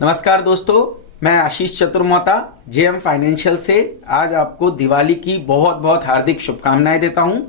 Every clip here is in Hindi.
नमस्कार दोस्तों, मैं आशीष चतुर्मोता जेएम फाइनेंशियल से आज आपको दिवाली की बहुत बहुत हार्दिक शुभकामनाएं देता हूं।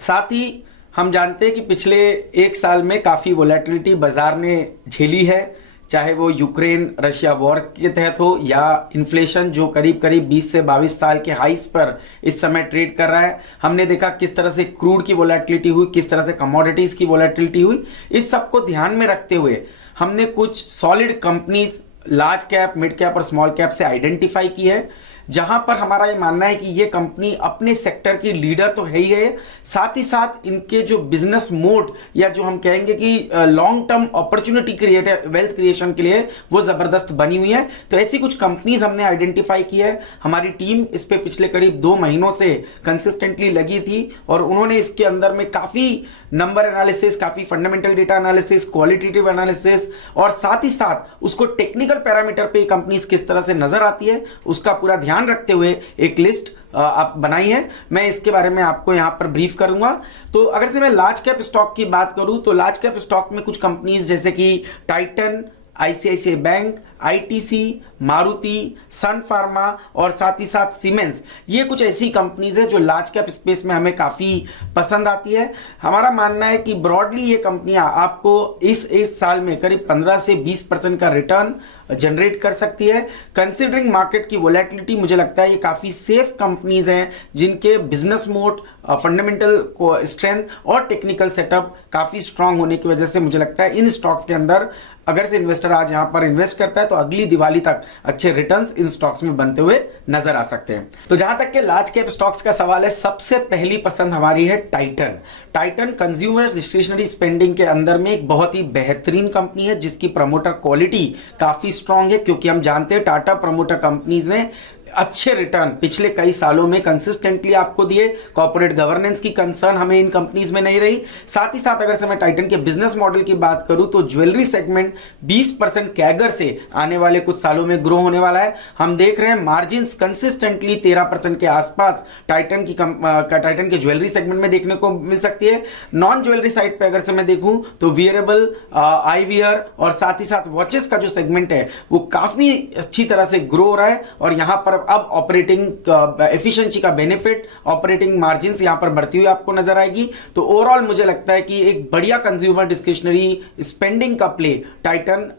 साथ ही हम जानते हैं कि पिछले एक साल में काफ़ी वोलेटिलिटी बाजार ने झेली है, चाहे वो यूक्रेन रशिया वॉर के तहत हो या इन्फ्लेशन जो करीब करीब 20 से 22 साल के हाइस पर इस समय ट्रेड कर रहा है। हमने देखा किस तरह से क्रूड की वोलेटिलिटी हुई, किस तरह से कमोडिटीज़ की वोलेटिलिटी हुई। इस सबको ध्यान में रखते हुए हमने कुछ solid companies large cap, mid cap और स्मॉल कैप से आइडेंटिफाई की है, जहां पर हमारा ये मानना है कि ये कंपनी अपने सेक्टर की लीडर तो है ही है, साथ ही साथ इनके जो बिजनेस मोड या जो हम कहेंगे कि long term opportunity create wealth creation के लिए वो जबरदस्त बनी हुई है। तो ऐसी कुछ कंपनीज हमने आइडेंटिफाई की है। हमारी टीम इस पे पिछले करीब 2 महीनों से कंसिस्टेंटली लगी थी और उन्होंने इसके अंदर में काफी नंबर एनालिसिस, काफी fundamental data analysis, qualitative analysis और साथ ही साथ उसको टेक्निकल पैरामीटर पे कंपनीज किस तरह से नजर आती है उसका पूरा ध्यान रखते हुए एक लिस्ट आप बनाई है। मैं इसके बारे में आपको यहां पर ब्रीफ करूंगा। तो अगर से मैं लार्ज कैप स्टॉक की बात करूं तो लार्ज कैप स्टॉक में कुछ कंपनीज जैसे कि Titan, ICICI bank, ITC, Maruti, Sun Pharma और साथ ही साथ सीमेंस, ये कुछ ऐसी कंपनीज है जो लार्ज कैप स्पेस में हमें काफी पसंद आती है। हमारा मानना है कि ब्रॉडली ये कंपनियां आपको इस साल में करीब 15 से 20% का रिटर्न जनरेट कर सकती है। कंसिडरिंग मार्केट की वोलेटिलिटी, मुझे लगता है ये काफी सेफ कंपनीज हैं जिनके बिजनेस मोड, फंडामेंटल स्ट्रेंथ और टेक्निकल सेटअप काफी स्ट्रांग होने की वजह से मुझे लगता है इन स्टॉक्स के अंदर अगर से इन्वेस्टर आज यहां पर इन्वेस्ट करता है तो अगली दिवाली तक अच्छे रिटर्न्स इन स्टॉक्स में बनते हुए नजर आ सकते हैं। तो जहां तक के लार्ज कैप स्टॉक्स का सवाल है, सबसे पहली पसंद हमारी है Titan. Titan consumer discretionary spending के अंदर में एक बहुत ही बेहतरीन कंपनी है जिसकी प्रमोटर क्वालिटी काफी स्ट्रांग है, क्योंकि हम जानते हैं टाटा प्रमोटर कंपनीज ने अच्छे रिटर्न पिछले कई सालों में कंसिस्टेंटली आपको दिए। कॉर्पोरेट गवर्नेंस की कंसर्न हमें इन कंपनीज में नहीं रही। साथ ही साथ अगर से मैं टाइटन के बिजनेस मॉडल की बात करूं तो ज्वेलरी सेगमेंट 20% कैगर से आने वाले कुछ सालों में ग्रो होने वाला है। हम देख रहे हैं मार्जिन कंसिस्टेंटली 13% के आसपास टाइटन के ज्वेलरी सेगमेंट में देखने को मिल सकती है। नॉन ज्वेलरी साइड पे अगर से मैं देखूं तो वियरेबल, आई वियर और साथ ही साथ वॉचेस का जो सेगमेंट है वो काफी अच्छी तरह से ग्रो हो रहा है और यहां पर अब ऑपरेटिंग एफिशिएंसी का बेनिफिट, ऑपरेटिंग मार्जिन यहां पर बढ़ती हुई आपको नजर आएगी। तो ओवरऑल मुझे लगता है कि एक बढ़िया कंज्यूमर डिस्क्रिशनरी स्पेंडिंग का प्ले टाइटन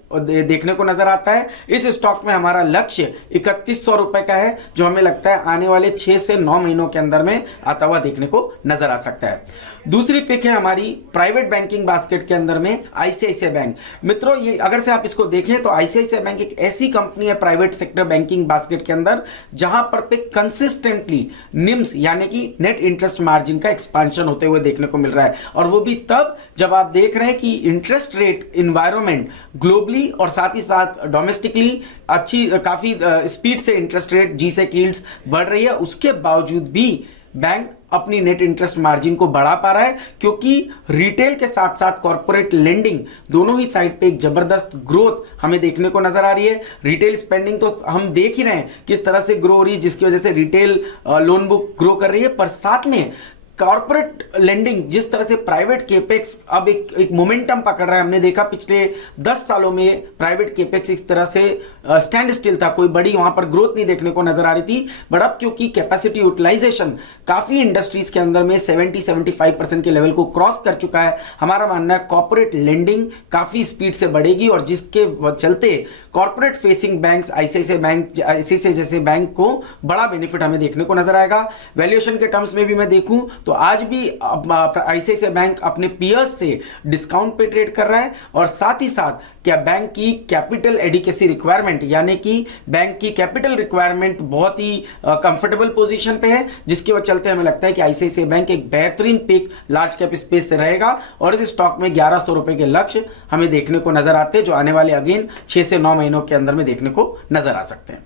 देखने को नजर आता है। इस स्टॉक में हमारा लक्ष्य 3100 रुपए का है, जो हमें लगता है आने वाले 6 से 9 महीनों के अंदर में आता हुआ देखने को नजर आ सकता है। दूसरी पिक है हमारी प्राइवेट बैंकिंग बास्केट के अंदर में आईसीआईसीआई बैंक। मित्रों, ये अगर से आप इसको देखें तो आईसीआईसीआई बैंक एक ऐसी कंपनी है प्राइवेट सेक्टर बैंकिंग बास्केट के अंदर जहां पर पे कंसिस्टेंटली निम्स यानी कि नेट इंटरेस्ट मार्जिन का एक्सपेंशन होते हुए देखने को मिल रहा है, और वो भी तब जब आप देख रहे हैं कि इंटरेस्ट रेट इन्वायरमेंट ग्लोबली और साथ ही साथ डोमेस्टिकली अच्छी काफी स्पीड से इंटरेस्ट रेट जीसेक यील्ड्स बढ़ रही है। उसके बावजूद भी बैंक अपनी नेट इंटरेस्ट मार्जिन को बढ़ा पा रहा है, क्योंकि रिटेल के साथ साथ कॉर्पोरेट लेंडिंग दोनों ही साइड पे एक जबरदस्त ग्रोथ हमें देखने को नजर आ रही है। रिटेल स्पेंडिंग तो हम देख ही रहे हैं किस तरह से ग्रो हो रही है, जिसकी वजह से रिटेल लोन बुक ग्रो कर रही है, पर साथ में कॉर्पोरेट लेंडिंग जिस तरह से प्राइवेट केपेक्स अब एक मोमेंटम पकड़ रहा है। हमने देखा पिछले 10 सालों में प्राइवेट केपेक्स इस तरह से स्टैंड स्टिल था, कोई बड़ी वहां पर ग्रोथ नहीं देखने को नजर आ रही थी। बट अब क्योंकि कैपेसिटी यूटिलाइजेशन काफी इंडस्ट्रीज के अंदर में 70-75% के लेवल को क्रॉस कर चुका है, हमारा मानना है कॉर्पोरेट लेंडिंग काफी स्पीड से बढ़ेगी और जिसके चलते कॉर्पोरेट फेसिंग बैंक्स आईसीआईसीआई जैसे बैंक को बड़ा बेनिफिट हमें देखने को नजर आएगा। वैल्यूएशन के टर्म्स में भी मैं देखूं तो आज भी आईसीआईसीआई बैंक अपने पीयर्स से डिस्काउंट पे ट्रेड कर रहा है, और साथ ही साथ क्या बैंक की कैपिटल एडिकेसी रिक्वायरमेंट यानी कि बैंक की कैपिटल रिक्वायरमेंट बहुत ही कंफर्टेबल पोजीशन पे है, जिसके वजह चलते हमें लगता है कि आईसीआईसीआई बैंक एक बेहतरीन पिक लार्ज कैप स्पेस से रहेगा और इस स्टॉक में 1100 रुपए के लक्ष्य हमें देखने को नजर आते हैं, जो आने वाले अगेन 6 से 9 महीनों के अंदर में देखने को नजर आ सकते हैं।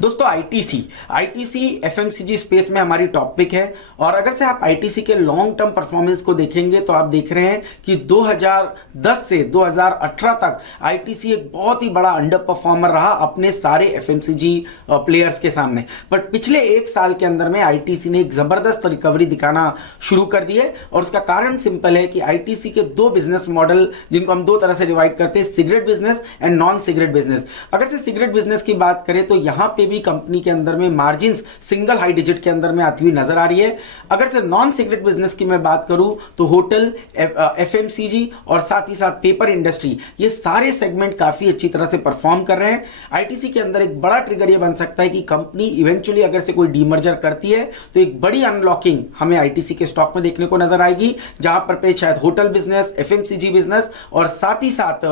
दोस्तों आईटीसी एफएमसीजी स्पेस में हमारी टॉपिक है और अगर से आप आईटीसी के लॉन्ग टर्म परफॉर्मेंस को देखेंगे तो आप देख रहे हैं कि 2010 से 2018 तक आईटीसी एक बहुत ही बड़ा अंडर परफॉर्मर रहा अपने सारे एफएमसीजी प्लेयर्स के सामने। बट पिछले एक साल के अंदर में आईटीसी ने एक जबरदस्त रिकवरी दिखाना शुरू कर दी है और उसका कारण सिंपल है कि आईटीसी के दो बिजनेस मॉडल जिनको हम दो तरह से डिवाइड करते हैं, cigarette business and non cigarette business. अगर से सिगरेट बिजनेस की बात करें तो यहां पे भी कंपनी के अंदर में मार्जिन सिंगल हाई डिजिट के अंदर में आती हुई नजर आ रही है। अगर से नॉन सिगरेट बिजनेस की मैं बात करूं तो होटल, एफएमसीजी और साथ ही साथ पेपर इंडस्ट्री, ये सारे सेगमेंट काफी अच्छी तरह से परफॉर्म कर रहे हैं। आईटीसी के अंदर एक बड़ा ट्रिगर ये बन सकता है कि कंपनी इवेंचुअली अगर से कोई डीमर्जर करती है तो एक बड़ी अनलॉकिंग हमें आईटीसी के स्टॉक में देखने को नजर आएगी, जहां पर पे शायद होटल बिजनेस, एफएमसीजी बिजनेस और साथ ही साथ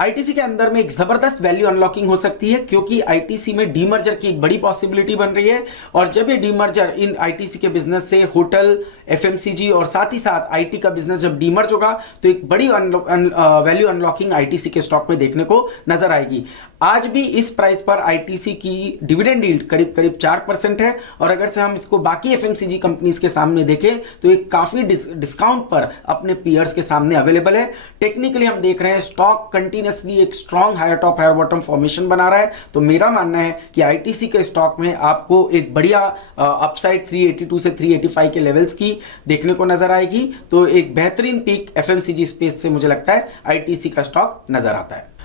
आईटीसी के अंदर में एक जबरदस्त वैल्यू अनलॉकिंग हो सकती है, क्योंकि आईटीसी में डीमर्जर की एक बड़ी पॉसिबिलिटी बन रही है। और जब ये डीमर्जर इन आईटीसी के बिजनेस से होटल, एफएमसीजी और साथ ही साथ आईटी का बिजनेस जब डीमर्ज होगा तो एक बड़ी वैल्यू अनलॉकिंग आईटीसी के स्टॉक में देखने को नजर आएगी। आज भी इस प्राइस पर आईटीसी की डिविडेंड यील्ड करीब करीब 4% है और अगर से हम इसको बाकी एफएमसीजी कंपनीज के सामने देखें तो एक काफी डिस्काउंट पर अपने पीयर्स के सामने अवेलेबल है। टेक्निकली हम देख रहे हैं स्टॉक कंटिन्यूअसली एक strong higher top higher bottom formation बना रहा है, तो मेरा मानना है कि आईटीसी के स्टॉक में आपको एक बढ़िया अपसाइड 382 से 385 के लेवल्स की देखने को नजर आएगी। तो एक बेहतरीन पीक एफएमसीजी स्पेस से मुझे लगता है आईटीसी का स्टॉक नजर आता है।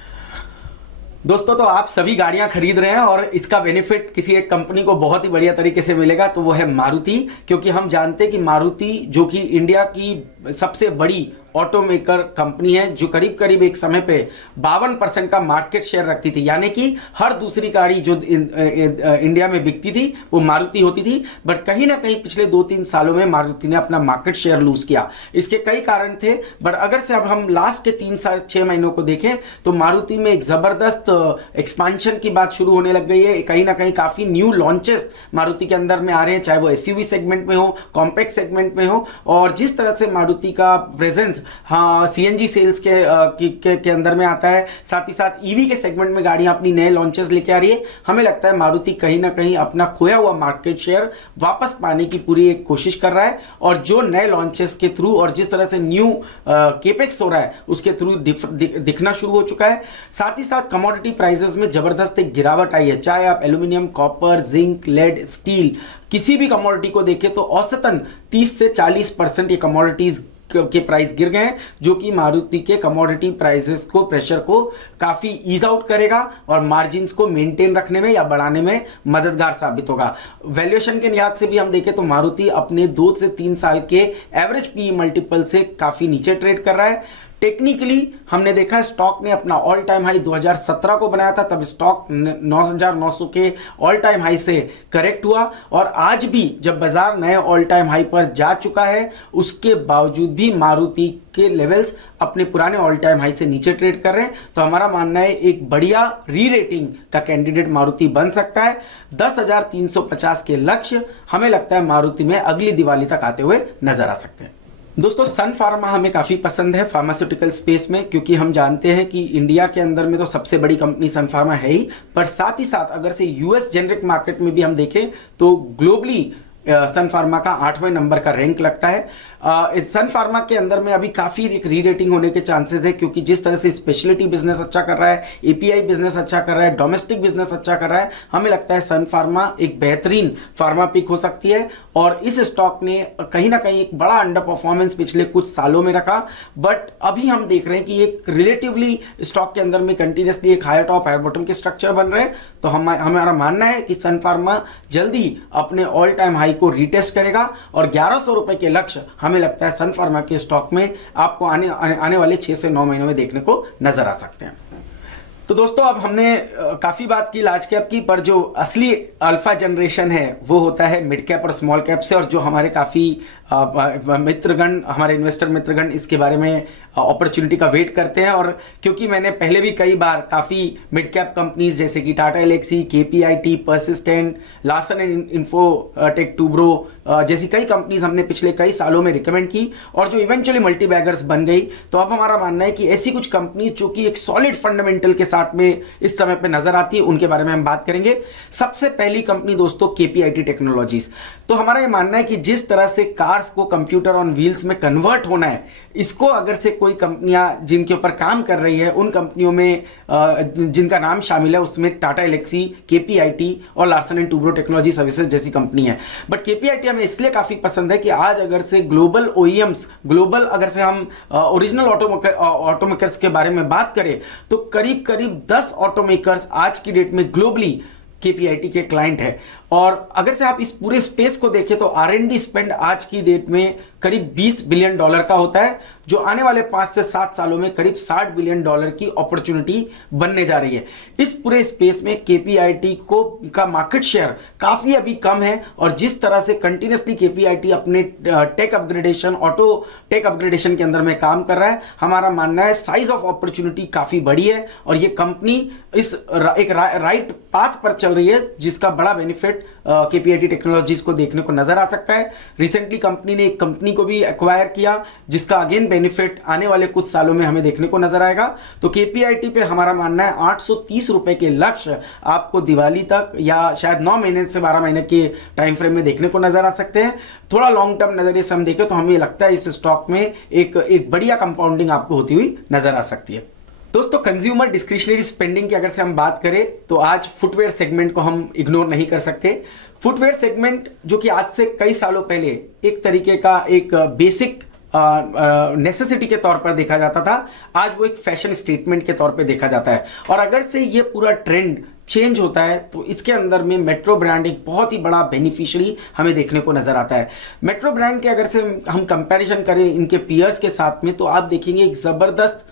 दोस्तों तो आप सभी गाड़ियां खरीद रहे हैं और इसका बेनिफिट किसी एक कंपनी को बहुत ही बढ़िया तरीके से मिलेगा, तो वो है मारुति। क्योंकि हम जानते हैं कि मारुति जो कि इंडिया की सबसे बड़ी ऑटोमेकर कंपनी है, जो करीब करीब एक समय पे 52% का मार्केट शेयर रखती थी, यानी कि हर दूसरी गाड़ी जो इंडिया में बिकती थी वो मारुति होती थी। बट कहीं ना कहीं पिछले 2-3 सालों में मारुति ने अपना मार्केट शेयर लूज किया। इसके कई कारण थे, बट अगर से अब हम लास्ट के 3-6 महीनों को देखें तो मारुति में एक जबरदस्त एक्सपांशन की बात शुरू होने लग गई है। कहीं ना कहीं काफी न्यू लॉन्चेस मारुति के अंदर में आ रहे हैं, चाहे वो एसयूवी सेगमेंट में हो, कॉम्पैक्ट सेगमेंट में हो। और जिस तरह से मारुति का प्रेजेंस सीएनजी सेल्स के अंदर में आता है, साथ ही साथ ईवी के सेगमेंट में गाड़ियां अपनी नए लॉन्चेस लेके आ रही है, हमें लगता है मारुति कहीं ना कहीं अपना खोया हुआ मार्केट शेयर वापस पाने की पूरी एक कोशिश कर रहा है। और जो नए लॉन्चेस के थ्रू और जिस तरह से न्यू केपेक्स हो रहा है उसके थ्रू दिखना शुरू हो चुका है। साथ ही साथ कमोडिटी प्राइसेस में जबरदस्त एक गिरावट आई है, चाहे आप aluminium, copper, zinc, lead, steel, किसी भी कमोडिटी को देखें तो औसतन 30 से 40% ये कमोडिटीज के प्राइस गिर गए हैं, जो कि मारुति के कमोडिटी प्राइसेस को, प्रेशर को काफी ईज आउट करेगा और मार्जिन्स को मेंटेन रखने में या बढ़ाने में मददगार साबित होगा। वैल्यूएशन के लिहाज से भी हम देखें तो मारुति अपने 2 से 3 साल के एवरेज पी मल्टीपल से काफी नीचे ट्रेड कर रहा है। टेक्निकली हमने देखा है स्टॉक ने अपना ऑल टाइम हाई 2017 को बनाया था, तब स्टॉक 9,900 के ऑल टाइम हाई से करेक्ट हुआ और आज भी जब बाजार नए ऑल टाइम हाई पर जा चुका है, उसके बावजूद भी मारुति के लेवल्स अपने पुराने ऑल टाइम हाई से नीचे ट्रेड कर रहे हैं। तो हमारा मानना है एक बढ़िया री रेटिंग का कैंडिडेट मारुति बन सकता है। 10,350 के लक्ष्य हमें लगता है मारुति में अगली दिवाली तक आते हुए नजर आ सकते हैं। दोस्तों सन फार्मा हमें काफ़ी पसंद है फार्मास्यूटिकल स्पेस में, क्योंकि हम जानते हैं कि इंडिया के अंदर में तो सबसे बड़ी कंपनी सन फार्मा है ही, पर साथ ही साथ अगर से यूएस जेनरिक मार्केट में भी हम देखें तो ग्लोबली सन फार्मा का 8वें नंबर का रैंक लगता है। इस सन फार्मा के अंदर में अभी काफी एक री रेटिंग होने के चांसेस है, क्योंकि जिस तरह से स्पेशलिटी बिजनेस अच्छा कर रहा है, एपीआई बिजनेस अच्छा कर रहा है, डोमेस्टिक बिजनेस अच्छा कर रहा है, हमें लगता है सन फार्मा एक बेहतरीन फार्मा पिक हो सकती है। और इस स्टॉक ने कहीं ना कहीं एक बड़ा अंडर परफॉर्मेंस पिछले कुछ सालों में रखा, बट अभी हम देख रहे हैं कि एक रिलेटिवली स्टॉक के अंदर में कंटिन्यूसली एक हायर टॉप हायर बॉटम के स्ट्रक्चर बन रहे हैं। तो हमारा मानना है कि सन फार्मा जल्दी अपने ऑल टाइम हाई को रीटेस्ट करेगा और 1100 रुपए के लक्ष्य हमें लगता है सन फार्मा के स्टॉक में आपको आने वाले 6 से 9 महीनों में देखने को नजर आ सकते हैं। तो दोस्तों अब हमने काफी बात की लार्ज कैप की, पर जो असली अल्फा जनरेशन है वो होता है मिड कैप और स्मॉल कैप से, और जो हमारे काफी मित्रगण, हमारे इन्वेस्टर मित्रगण इसके बारे में अपॉर्चुनिटी का वेट करते हैं। और क्योंकि मैंने पहले भी कई बार काफ़ी मिड कैप कंपनीज जैसे कि टाटा एलेक्सी, केपीआईटी, पर्सिस्टेंट, लार्सन एंड इन्फोटेक, टूब्रो जैसी कई कंपनीज हमने पिछले कई सालों में रिकमेंड की और जो इवेंचुअली मल्टी बैगर्स बन गई। तो अब हमारा मानना है कि ऐसी कुछ कंपनीज जो कि एक सॉलिड फंडामेंटल के साथ में इस समय पे नजर आती है, उनके बारे में हम बात करेंगे। सबसे पहली कंपनी दोस्तों केपीआईटी टेक्नोलॉजीज। तो हमारा ये मानना है कि जिस तरह से कार्स को कंप्यूटर ऑन व्हील्स में कन्वर्ट होना है, इसको अगर से कोई कंपनियां जिनके ऊपर काम कर रही है, उन कंपनियों में जिनका नाम शामिल है उसमें टाटा एलेक्सी, केपीआईटी और Larsen and Toubro technology services जैसी कंपनी है। बट केपीआईटी हमें इसलिए काफी पसंद है कि आज अगर से ग्लोबल ओईएम्स, ग्लोबल अगर से हम ओरिजिनल ऑटोमेकर्स के बारे में बात करें तो करीब करीब 10 ऑटोमेकर्स आज की डेट में ग्लोबली केपीआईटी के क्लाइंट है। और अगर से आप इस पूरे स्पेस को देखें तो R&D स्पेंड आज की डेट में करीब $20 बिलियन का होता है, जो आने वाले 5 से 7 सालों में करीब $60 बिलियन की अपॉर्चुनिटी बनने जा रही है। इस पूरे स्पेस में केपीआईटी को का मार्केट शेयर काफी अभी कम है और जिस तरह से कंटिन्यूसली केपीआईटी अपने tech upgradation, auto tech upgradation के अंदर में काम कर रहा है, हमारा मानना है साइज ऑफ अपॉर्चुनिटी काफी बड़ी है और ये कंपनी इस एक राइट पाथ पर चल रही है जिसका बड़ा बेनिफिट केपीआईटी टेक्नोलॉजीज को देखने को नजर आ सकता है। रिसेंटली कंपनी ने एक कंपनी को भी एक्वायर किया जिसका अगेन बेनिफिट आने वाले कुछ सालों में हमें देखने को नजर आएगा। तो केपीआईटी पे हमारा मानना है 830 रुपए के लक्ष्य आपको दिवाली तक या शायद 9 महीने से 12 महीने के टाइम फ्रेम में देखने को नजर आ सकते हैं। थोड़ा लॉन्ग टर्म नजरिए से हम देखें तो हमें लगता है इस स्टॉक में एक बढ़िया कंपाउंडिंग आपको होती हुई नजर आ सकती है। दोस्तों कंज्यूमर डिस्क्रिशनरी स्पेंडिंग की अगर से हम बात करें तो आज फुटवेयर सेगमेंट को हम इग्नोर नहीं कर सकते। फुटवेयर सेगमेंट जो कि आज से कई सालों पहले एक तरीके का एक बेसिक नेसेसिटी के तौर पर देखा जाता था, आज वो एक फैशन स्टेटमेंट के तौर पे देखा जाता है। और अगर से ये पूरा ट्रेंड चेंज होता है तो इसके अंदर में मेट्रो ब्रांड एक बहुत ही बड़ा बेनिफिशियरी हमें देखने को नजर आता है। मेट्रो ब्रांड के अगर से हम कंपैरिजन करें इनके पीयर्स के साथ में तो आप देखेंगे एक जबरदस्त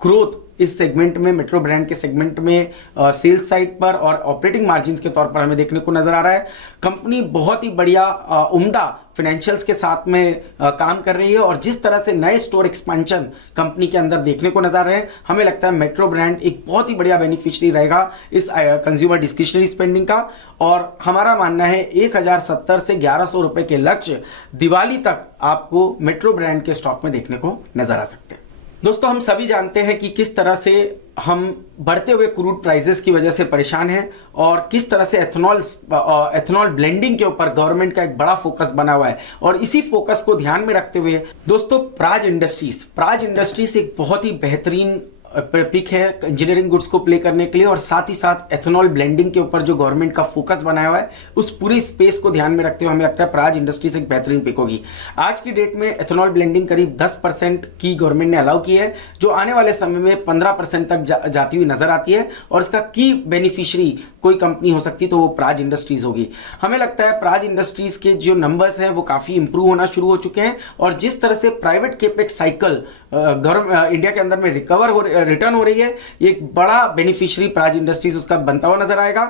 ग्रोथ इस सेगमेंट में, मेट्रो ब्रांड के सेगमेंट में सेल्स साइड पर और ऑपरेटिंग मार्जिन्स के तौर पर हमें देखने को नजर आ रहा है। कंपनी बहुत ही बढ़िया उम्दा फाइनेंशियल्स के साथ में काम कर रही है और जिस तरह से नए स्टोर एक्सपेंशन कंपनी के अंदर देखने को नजर आ रहे हैं, हमें लगता है मेट्रो ब्रांड एक बहुत ही बढ़िया बेनिफिशियरी रहेगा इस कंज्यूमर डिस्क्रिशनरी स्पेंडिंग का। और हमारा मानना है 1070 से 1100 रुपए के लक्ष्य दिवाली तक आपको मेट्रो ब्रांड के स्टॉक में देखने को नजर आ सकते हैं। दोस्तों हम सभी जानते हैं कि किस तरह से हम बढ़ते हुए क्रूड प्राइसेस की वजह से परेशान हैं और किस तरह से एथेनॉल ब्लेंडिंग के ऊपर गवर्नमेंट का एक बड़ा फोकस बना हुआ है। और इसी फोकस को ध्यान में रखते हुए दोस्तों प्राज इंडस्ट्रीज एक बहुत ही बेहतरीन पिक है इंजीनियरिंग गुड्स को प्ले करने के लिए और साथ ही साथ एथेनॉल ब्लेंडिंग के ऊपर जो गवर्नमेंट का फोकस बनाया हुआ है उस पूरी स्पेस को ध्यान में रखते हुए हमें लगता है प्राज इंडस्ट्रीज एक बेहतरीन पिक होगी। आज की डेट में एथेनॉल ब्लेंडिंग करीब 10% की गवर्नमेंट ने अलाउ की है, जो आने वाले समय में 15% तक जाती हुई नजर आती है और इसका की बेनिफिशियरी कोई कंपनी हो सकती तो वो प्राज इंडस्ट्रीज होगी। हमें लगता है प्राज इंडस्ट्रीज के जो नंबर्स हैं वो काफी इंप्रूव होना शुरू हो चुके हैं और जिस तरह से प्राइवेट केपेक्स साइकिल इंडिया के अंदर में रिटर्न हो रही है, एक बड़ा बेनिफिशियरी प्राज इंडस्ट्रीज उसका बनता हुआ नजर आएगा।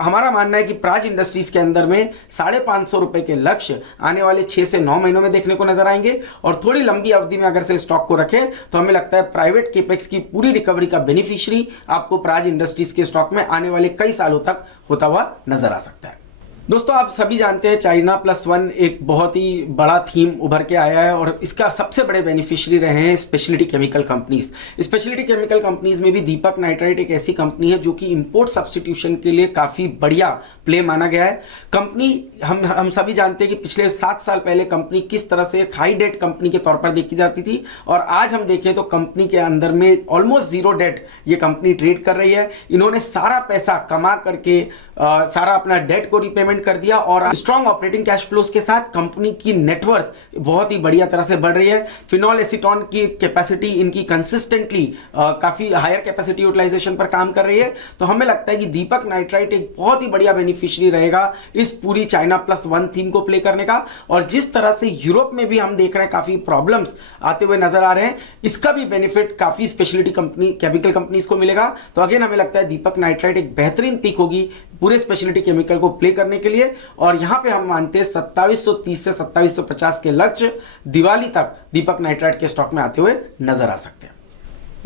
हमारा मानना है कि प्राज इंडस्ट्रीज के अंदर में 550 रुपए के लक्ष्य आने वाले 6 से 9 महीनों में देखने को नजर आएंगे और थोड़ी लंबी अवधि में अगर से स्टॉक को रखें तो हमें लगता है प्राइवेट केपेक्स की पूरी रिकवरी का बेनिफिशियरी आपको प्राज इंडस्ट्रीज के स्टॉक में आने वाले कई सालों तक होता हुआ नजर आ सकता है। दोस्तों आप सभी जानते हैं China+1 एक बहुत ही बड़ा थीम उभर के आया है और इसका सबसे बड़े बेनिफिशियरी रहे हैं speciality chemical companies. Speciality chemical companies में भी दीपक नाइट्राइट एक ऐसी कंपनी है जो कि इंपोर्ट सब्स्टिट्यूशन के लिए काफी बढ़िया प्ले माना गया है। कंपनी हम सभी जानते हैं कि पिछले 7 साल पहले कंपनी किस तरह से एक हाई डेट कंपनी के तौर पर देखी जाती थी और आज हम देखें तो कंपनी के अंदर में ऑलमोस्ट 0 डेट ये कंपनी ट्रेड कर रही है। इन्होंने सारा पैसा कमा करके सारा अपना डेट को रिपेमेंट कर दिया और स्ट्रॉन्ग ऑपरेटिंग कैश फ्लोज के साथ कंपनी की नेटवर्थ बहुत ही बढ़िया तरह से बढ़ रही है। फिनॉल एसीटोन की कैपेसिटी इनकी कंसिस्टेंटली काफी हायर कैपेसिटी यूटिलाइजेशन पर काम कर रही है। तो हमें लगता है कि दीपक नाइट्राइट एक बहुत ही बढ़िया बेनिफिशियरी रहेगा इस पूरी China+1 थीम को प्ले करने का। और जिस तरह से यूरोप में भी हम देख रहे हैं काफी प्रॉब्लम्स आते हुए नजर आ रहे हैं, इसका भी बेनिफिट काफी स्पेशलिटी केमिकल कंपनीज को मिलेगा। तो अगेन हमें लगता है दीपक नाइट्राइट एक बेहतरीन पिक होगी पूरे स्पेशलिटी केमिकल को प्ले करने के के लिए। और यहाँ पे हम मानते हैं 2730 से 2750 के लक्ष्य दिवाली तक दीपक नाइट्राइट के स्टॉक में आते हुए नजर आ सकते हैं।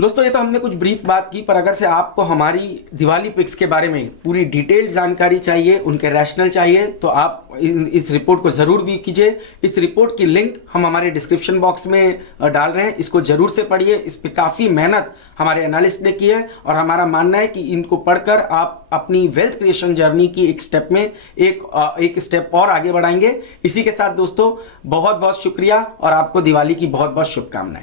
दोस्तों ये तो हमने कुछ ब्रीफ बात की, पर अगर से आपको हमारी दिवाली पिक्स के बारे में पूरी डिटेल्ड जानकारी चाहिए, उनके रैशनल चाहिए, तो आप इस रिपोर्ट को जरूर व्यू कीजिए। इस रिपोर्ट की लिंक हम हमारे डिस्क्रिप्शन बॉक्स में डाल रहे हैं, इसको जरूर से पढ़िए। इस पे काफ़ी मेहनत हमारे एनालिस्ट ने की है और हमारा मानना है कि इनको पढ़कर आप अपनी वेल्थ क्रिएशन जर्नी की एक स्टेप में एक स्टेप और आगे बढ़ाएंगे। इसी के साथ दोस्तों बहुत बहुत शुक्रिया और आपको दिवाली की बहुत बहुत शुभकामनाएं।